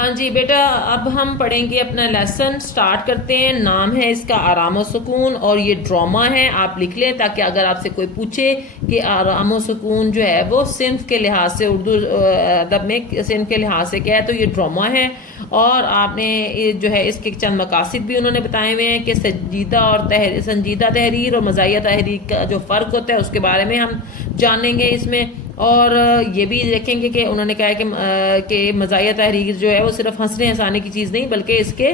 ہاں جی بیٹا، اب ہم پڑھیں گے اپنا لیسن، سٹارٹ کرتے ہیں۔ نام ہے اس کا آرام و سکون، اور یہ ڈراما ہے، آپ لکھ لیں تاکہ اگر آپ سے کوئی پوچھے کہ آرام و سکون جو ہے وہ صنف کے لحاظ سے، اردو ادب میں صنف کے لحاظ سے کیا ہے، تو یہ ڈراما ہے۔ اور آپ نے جو ہے اس کے چند مقاصد بھی انہوں نے بتائے ہوئے ہیں کہ سنجیدہ تحریر اور مزاحیہ تحریر کا جو فرق ہوتا ہے اس کے بارے میں ہم جانیں گے اس میں، اور یہ بھی دیکھیں گے کہ انہوں نے کہا ہے کہ مزاحیہ تحریر جو ہے وہ صرف ہنسنے ہنسانے کی چیز نہیں بلکہ اس کے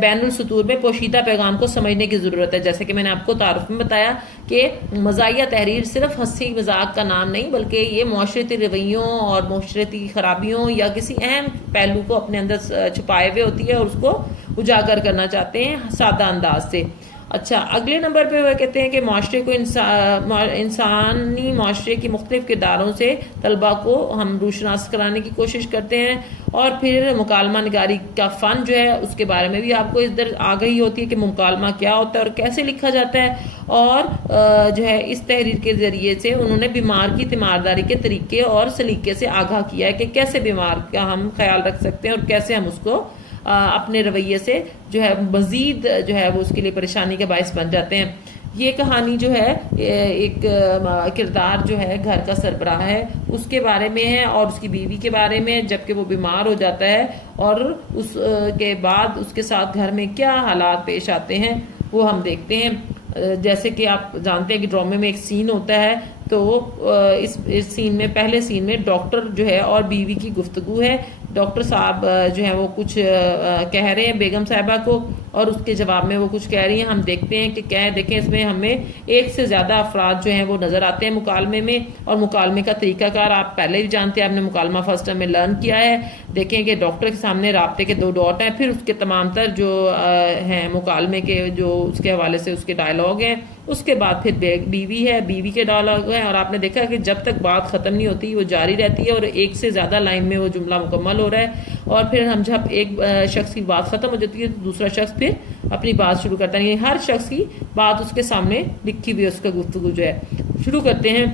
بین السطور میں پوشیدہ پیغام کو سمجھنے کی ضرورت ہے۔ جیسے کہ میں نے آپ کو تعارف میں بتایا کہ مزاحیہ تحریر صرف ہنسی مذاق کا نام نہیں بلکہ یہ معاشرتی رویوں اور معاشرتی خرابیوں یا کسی اہم پہلو کو اپنے اندر چھپائے ہوئے ہوتی ہے اور اس کو اجاگر کرنا چاہتے ہیں سادہ انداز سے۔ اچھا، اگلے نمبر پہ وہ کہتے ہیں کہ معاشرے کو انسانی معاشرے کی مختلف کرداروں سے طلباء کو ہم روشناس کرانے کی کوشش کرتے ہیں، اور پھر مکالمہ نگاری کا فن جو ہے اس کے بارے میں بھی آپ کو ادھر آگہی ہوتی ہے کہ مکالمہ کیا ہوتا ہے اور کیسے لکھا جاتا ہے، اور جو ہے اس تحریر کے ذریعے سے انہوں نے بیمار کی تیمارداری کے طریقے اور سلیقے سے آگاہ کیا ہے کہ کیسے بیمار کا ہم خیال رکھ سکتے ہیں اور کیسے ہم اس کو اپنے رویے سے جو ہے مزید جو ہے وہ اس کے لیے پریشانی کا باعث بن جاتے ہیں۔ یہ کہانی جو ہے ایک کردار جو ہے گھر کا سربراہ ہے اس کے بارے میں ہے اور اس کی بیوی کے بارے میں، جبکہ وہ بیمار ہو جاتا ہے اور اس کے بعد اس کے ساتھ گھر میں کیا حالات پیش آتے ہیں وہ ہم دیکھتے ہیں۔ جیسے کہ آپ جانتے ہیں کہ ڈرامے میں ایک سین ہوتا ہے، تو اس سین میں، پہلے سین میں ڈاکٹر جو ہے اور بیوی کی گفتگو ہے۔ ڈاکٹر صاحب جو ہے وہ کچھ کہہ رہے ہیں بیگم صاحبہ کو اور اس کے جواب میں وہ کچھ کہہ رہی ہیں۔ ہم دیکھتے ہیں کہ کیا ہے، دیکھیں اس میں ہمیں ایک سے زیادہ افراد جو ہیں وہ نظر آتے ہیں مکالمے میں، اور مکالمے کا طریقہ کار آپ پہلے بھی جانتے ہیں، آپ نے مکالمہ فرسٹ ٹرم میں لرن کیا ہے۔ دیکھیں کہ ڈاکٹر کے سامنے رابطے کے 2 ڈاٹ ہیں، پھر اس کے تمام تر جو ہیں مکالمے کے جو اس کے حوالے سے اس کے ڈائلاگ ہیں، اس کے بعد پھر بیوی ہے، بیوی کے ڈائلاگ ہیں، اور آپ نے دیکھا کہ جب تک بات ختم نہیں ہوتی وہ جاری رہتی ہے اور ایک سے زیادہ لائن میں وہ جملہ مکمل ہو رہا ہے، اور پھر ہم جب ایک شخص کی بات ختم ہو جاتی ہے تو دوسرا شخص پھر اپنی بات شروع کرتا ہے، یعنی ہر شخص کی بات اس کے سامنے لکھی ہوئی ہے، اس کا گفتگو جو ہے۔ شروع کرتے ہیں۔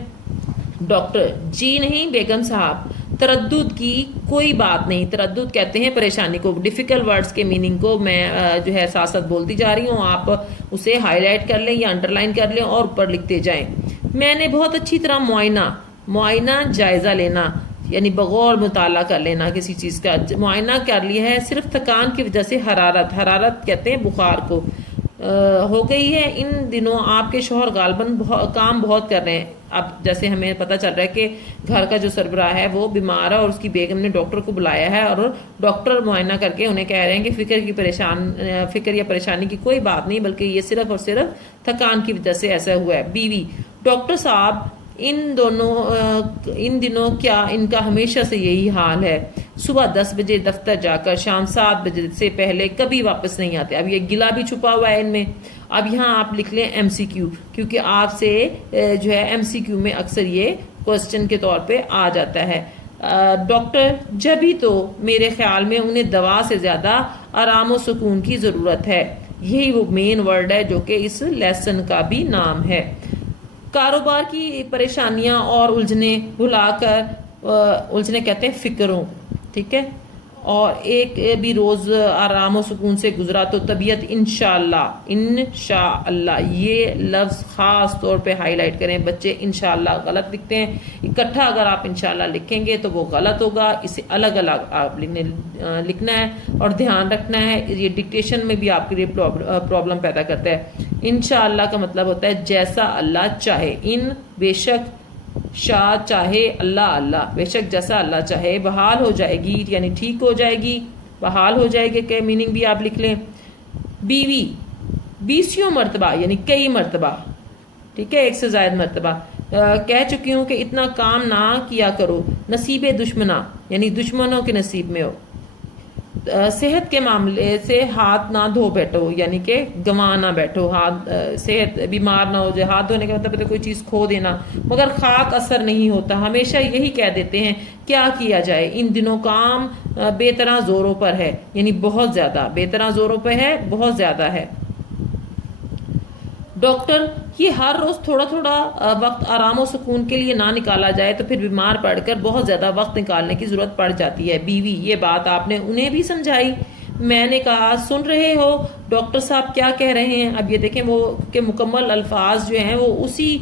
ڈاکٹر: جی نہیں بیگم صاحب، تردد کی کوئی بات نہیں۔ تردد کہتے ہیں پریشانی کو، ڈیفیکلٹ ورڈز کے میننگ کو میں جو ہے ساتھ ساتھ بولتی جا رہی ہوں، آپ اسے ہائی لائٹ کر لیں یا انڈر لائن کر لیں اور اوپر لکھتے جائیں۔ میں نے بہت اچھی طرح معائنہ جائزہ لینا، یعنی بغور مطالعہ کر لینا کسی چیز کا، معائنہ کر لیا ہے، صرف تھکان کی وجہ سے حرارت کہتے ہیں بخار کو ہو گئی ہے۔ ان دنوں آپ کے شوہر غالباً کام بہت کر رہے ہیں۔ اب جیسے ہمیں پتہ چل رہا ہے کہ گھر کا جو سربراہ ہے وہ بیمار ہے اور اس کی بیگم نے ڈاکٹر کو بلایا ہے، اور ڈاکٹر معائنہ کر کے انہیں کہہ رہے ہیں کہ فکر یا پریشانی کی کوئی بات نہیں بلکہ یہ صرف اور صرف تھکان کی وجہ سے ایسا ہوا ہے۔ بیوی: ڈاکٹر صاحب ان دنوں کیا ان کا ہمیشہ سے یہی حال ہے؟ صبح 10 بجے دفتر جا کر شام 7 بجے سے پہلے کبھی واپس نہیں آتے۔ اب یہ گلا بھی چھپا ہوا ہے ان میں۔ اب یہاں آپ لکھ لیں MCQ، کیونکہ آپ سے جو ہے MCQ میں اکثر یہ کوسچن کے طور پہ آ جاتا ہے۔ ڈاکٹر: جبھی تو میرے خیال میں انہیں دوا سے زیادہ آرام و سکون کی ضرورت ہے۔ یہی وہ مین ورڈ ہے جو کہ اس لیسن کا بھی نام ہے۔ کاروبار کی پریشانیاں اور الجھنیں بھلا کر، الجھنیں کہتے ہیں فکروں، ٹھیک ہے، اور ایک بھی روز آرام و سکون سے گزرا تو طبیعت انشاءاللہ یہ لفظ خاص طور پہ ہائی لائٹ کریں۔ بچے انشاءاللہ غلط لکھتے ہیں، اکٹھا اگر آپ انشاءاللہ لکھیں گے تو وہ غلط ہوگا، اسے الگ الگ آپ لکھنا ہے اور دھیان رکھنا ہے، یہ ڈکٹیشن میں بھی آپ کے لیے پرابلم پیدا کرتا ہے۔ انشاءاللہ کا مطلب ہوتا ہے جیسا اللہ چاہے، ان بے شک، شاہ چاہے اللہ اللہ، بے شک جیسا اللہ چاہے، بحال ہو جائے گی یعنی ٹھیک ہو جائے گی، بحال ہو جائے گی کہ میننگ بھی آپ لکھ لیں۔ بیوی: 20 مرتبہ یعنی کئی مرتبہ، ٹھیک ہے، ایک سے زائد مرتبہ کہہ چکی ہوں کہ اتنا کام نہ کیا کرو، نصیب دشمنا یعنی دشمنوں کے نصیب میں ہو۔ صحت کے معاملے سے ہاتھ نہ دھو بیٹھو یعنی کہ گنوا نہ بیٹھو، ہاتھ صحت بیمار نہ ہو جائے، ہاتھ دھونے کا مطلب ہے کوئی چیز کھو دینا، مگر خاک اثر نہیں ہوتا، ہمیشہ یہی کہہ دیتے ہیں کیا کیا جائے، ان دنوں کام بے طرح زوروں پر ہے، یعنی بہت زیادہ، بے طرح زوروں پہ ہے، بہت زیادہ ہے۔ ڈاکٹر یہ ہر روز تھوڑا تھوڑا وقت آرام و سکون کے لیے نہ نکالا جائے تو پھر بیمار پڑ کر بہت زیادہ وقت نکالنے کی ضرورت پڑ جاتی ہے. بیوی: یہ بات آپ نے انہیں بھی سمجھائی؟ میں نے کہا: سن رہے ہو ڈاکٹر صاحب کیا کہہ رہے ہیں؟ اب یہ دیکھیں وہ کہ مکمل الفاظ جو ہیں وہ اسی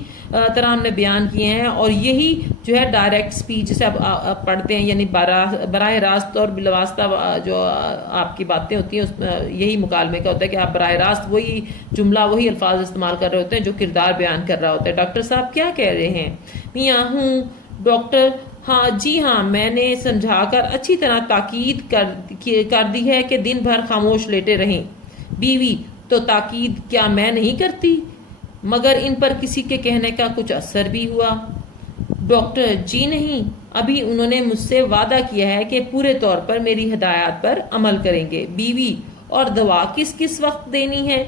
طرح ہم نے بیان کیے ہیں، اور یہی جو ہے ڈائریکٹ سپیچ جسے آپ پڑھتے ہیں، یعنی براہ راست اور بلواسطہ جو آپ کی باتیں ہوتی ہیں اس میں یہی مکالمے کا ہوتا ہے کہ آپ براہ راست وہی جملہ وہی الفاظ استعمال کر رہے ہوتے ہیں جو کردار بیان کر رہا ہوتا ہے. ڈاکٹر صاحب کیا کہہ رہے ہیں؟ میاں: ہوں. ڈاکٹر: ہاں جی ہاں، میں نے سمجھا کر اچھی طرح تاکید کر دی ہے کہ دن بھر خاموش لیٹے رہیں. بیوی: تو تاکید کیا میں نہیں کرتی؟ مگر ان پر کسی کے کہنے کا کچھ اثر بھی ہوا؟ ڈاکٹر: جی نہیں، ابھی انہوں نے مجھ سے وعدہ کیا ہے کہ پورے طور پر میری ہدایات پر عمل کریں گے. بیوی: اور دوا کس کس وقت دینی ہے؟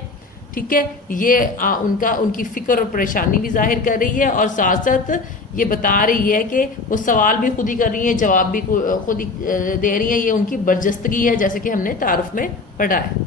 ٹھیک ہے، یہ ان کی فکر اور پریشانی بھی ظاہر کر رہی ہے، اور ساتھ ساتھ یہ بتا رہی ہے کہ وہ سوال بھی خود ہی کر رہی ہیں، جواب بھی خود ہی دے رہی ہیں. یہ ان کی برجستگی ہے، جیسے کہ ہم نے تعارف میں پڑھا ہے.